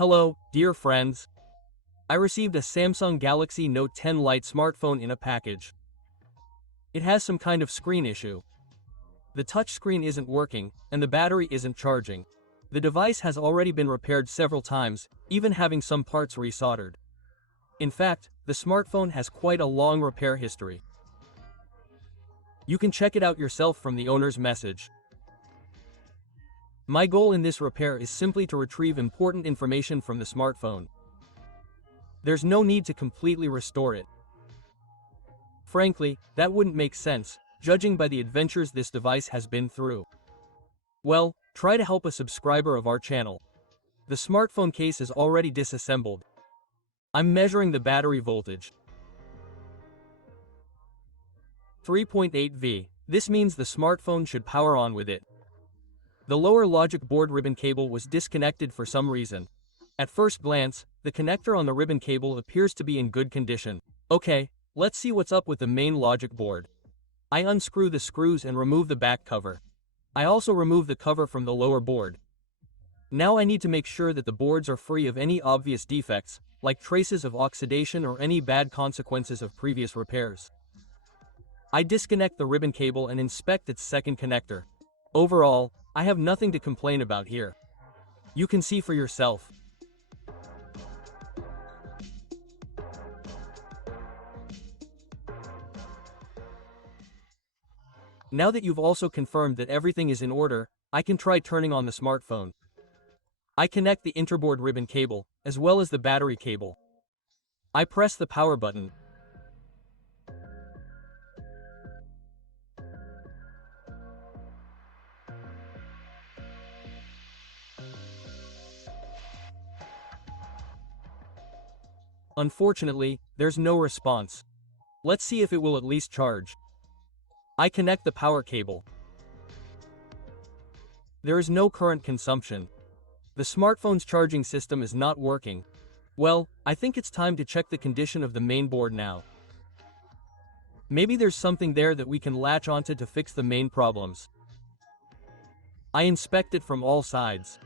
Hello, dear friends. I received a Samsung Galaxy Note 10 Lite smartphone in a package. It has some kind of screen issue. The touchscreen isn't working, and the battery isn't charging. The device has already been repaired several times, even having some parts resoldered. In fact, the smartphone has quite a long repair history. You can check it out yourself from the owner's message. My goal in this repair is simply to retrieve important information from the smartphone. There's no need to completely restore it. Frankly, that wouldn't make sense, judging by the adventures this device has been through. Well, try to help a subscriber of our channel. The smartphone case is already disassembled. I'm measuring the battery voltage. 3.8 V. This means the smartphone should power on with it. The lower logic board ribbon cable was disconnected for some reason. At first glance, the connector on the ribbon cable appears to be in good condition. Okay, let's see what's up with the main logic board. I unscrew the screws and remove the back cover. I also remove the cover from the lower board. Now I need to make sure that the boards are free of any obvious defects, like traces of oxidation or any bad consequences of previous repairs. I disconnect the ribbon cable and inspect its second connector. Overall, I have nothing to complain about here. You can see for yourself. Now that you've also confirmed that everything is in order, I can try turning on the smartphone. I connect the interboard ribbon cable, as well as the battery cable. I press the power button. Unfortunately, there's no response. Let's see if it will at least charge. I connect the power cable. There is no current consumption. The smartphone's charging system is not working. Well, I think it's time to check the condition of the main board now. Maybe there's something there that we can latch onto to fix the main problems. I inspect it from all sides.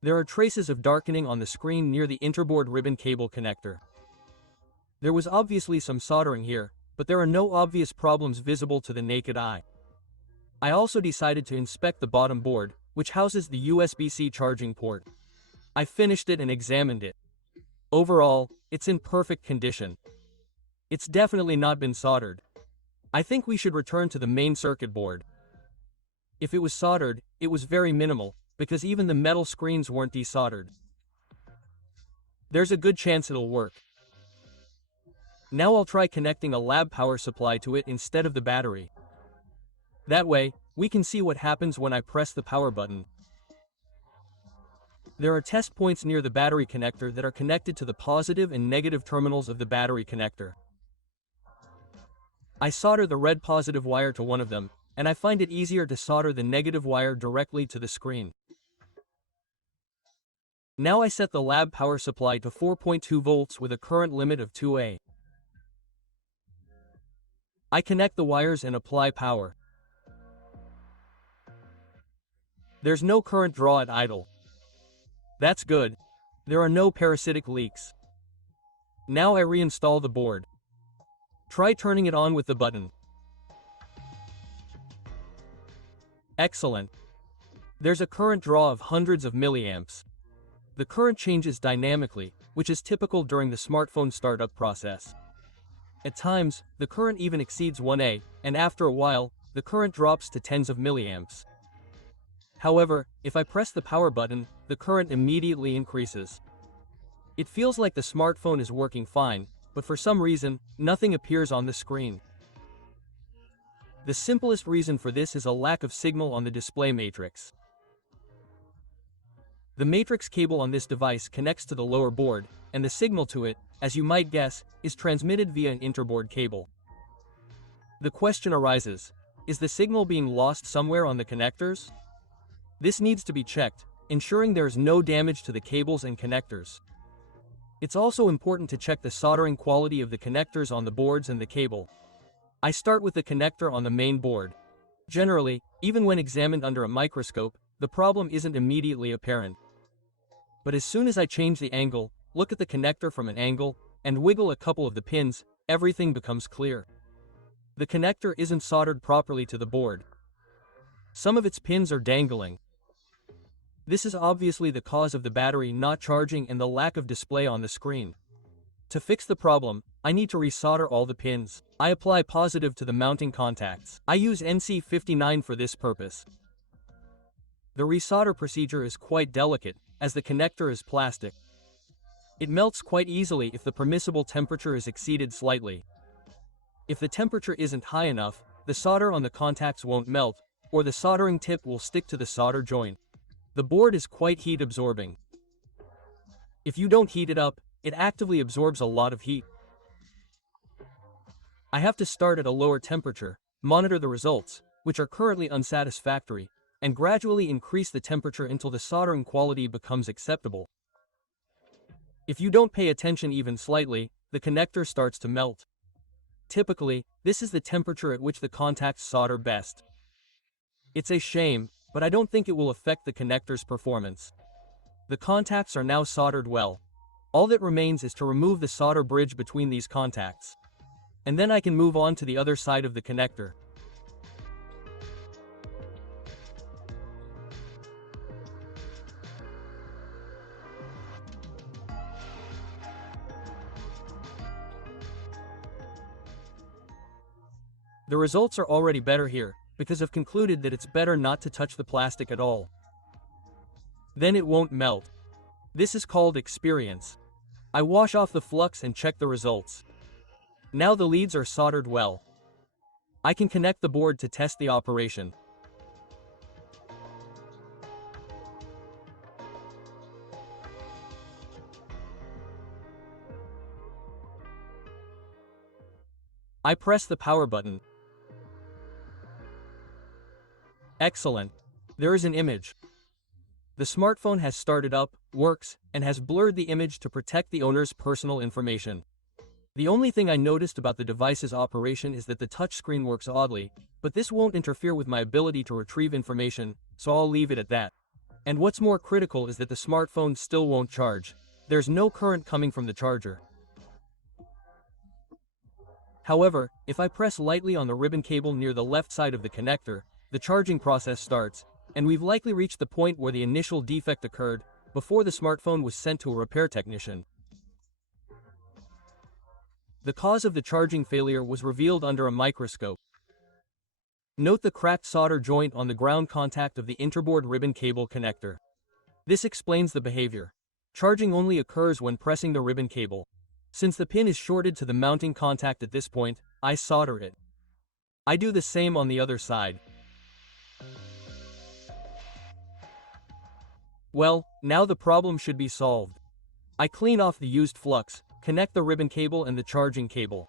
There are traces of darkening on the screen near the interboard ribbon cable connector. There was obviously some soldering here, but there are no obvious problems visible to the naked eye. I also decided to inspect the bottom board, which houses the USB-C charging port. I finished it and examined it. Overall, it's in perfect condition. It's definitely not been soldered. I think we should return to the main circuit board. If it was soldered, it was very minimal, because even the metal screens weren't desoldered. There's a good chance it'll work. Now I'll try connecting a lab power supply to it instead of the battery. That way, we can see what happens when I press the power button. There are test points near the battery connector that are connected to the positive and negative terminals of the battery connector. I solder the red positive wire to one of them, and I find it easier to solder the negative wire directly to the screen. Now I set the lab power supply to 4.2 volts with a current limit of 2A. I connect the wires and apply power. There's no current draw at idle. That's good. There are no parasitic leaks. Now I reinstall the board. Try turning it on with the button. Excellent. There's a current draw of hundreds of milliamps. The current changes dynamically, which is typical during the smartphone startup process. At times, the current even exceeds 1A, and after a while, the current drops to tens of milliamps. However, if I press the power button, the current immediately increases. It feels like the smartphone is working fine, but for some reason, nothing appears on the screen. The simplest reason for this is a lack of signal on the display matrix. The matrix cable on this device connects to the lower board, and the signal to it, as you might guess, is transmitted via an interboard cable. The question arises, is the signal being lost somewhere on the connectors? This needs to be checked, ensuring there is no damage to the cables and connectors. It's also important to check the soldering quality of the connectors on the boards and the cable. I start with the connector on the main board. Generally, even when examined under a microscope, the problem isn't immediately apparent. But as soon as I change the angle, look at the connector from an angle, and wiggle a couple of the pins, everything becomes clear. The connector isn't soldered properly to the board. Some of its pins are dangling. This is obviously the cause of the battery not charging and the lack of display on the screen. To fix the problem, I need to resolder all the pins. I apply positive to the mounting contacts. I use NC59 for this purpose. The resolder procedure is quite delicate, as the connector is plastic. It melts quite easily if the permissible temperature is exceeded slightly. If the temperature isn't high enough, the solder on the contacts won't melt, or the soldering tip will stick to the solder joint. The board is quite heat absorbing. If you don't heat it up, it actively absorbs a lot of heat. I have to start at a lower temperature, monitor the results, which are currently unsatisfactory, and gradually increase the temperature until the soldering quality becomes acceptable. If you don't pay attention even slightly, the connector starts to melt. Typically, this is the temperature at which the contacts solder best. It's a shame, but I don't think it will affect the connector's performance. The contacts are now soldered well. All that remains is to remove the solder bridge between these contacts. And then I can move on to the other side of the connector. The results are already better here, because I've concluded that it's better not to touch the plastic at all. Then it won't melt. This is called experience. I wash off the flux and check the results. Now the leads are soldered well. I can connect the board to test the operation. I press the power button. Excellent. There is an image. The smartphone has started up, works, and has blurred the image to protect the owner's personal information. The only thing I noticed about the device's operation is that the touchscreen works oddly, but this won't interfere with my ability to retrieve information, so I'll leave it at that. And what's more critical is that the smartphone still won't charge. There's no current coming from the charger. However, if I press lightly on the ribbon cable near the left side of the connector, the charging process starts, and we've likely reached the point where the initial defect occurred, before the smartphone was sent to a repair technician. The cause of the charging failure was revealed under a microscope. Note the cracked solder joint on the ground contact of the interboard ribbon cable connector. This explains the behavior. Charging only occurs when pressing the ribbon cable. Since the pin is shorted to the mounting contact at this point, I solder it. I do the same on the other side. Well, now the problem should be solved. I clean off the used flux, connect the ribbon cable and the charging cable.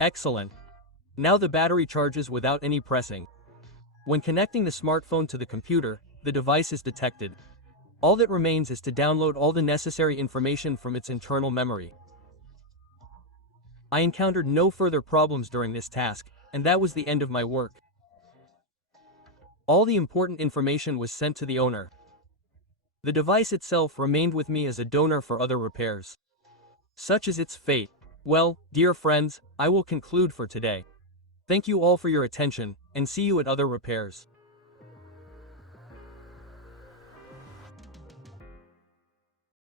Excellent. Now the battery charges without any pressing. When connecting the smartphone to the computer, the device is detected. All that remains is to download all the necessary information from its internal memory. I encountered no further problems during this task, and that was the end of my work. All the important information was sent to the owner. The device itself remained with me as a donor for other repairs. Such is its fate. Well, dear friends, I will conclude for today. Thank you all for your attention, and see you at other repairs.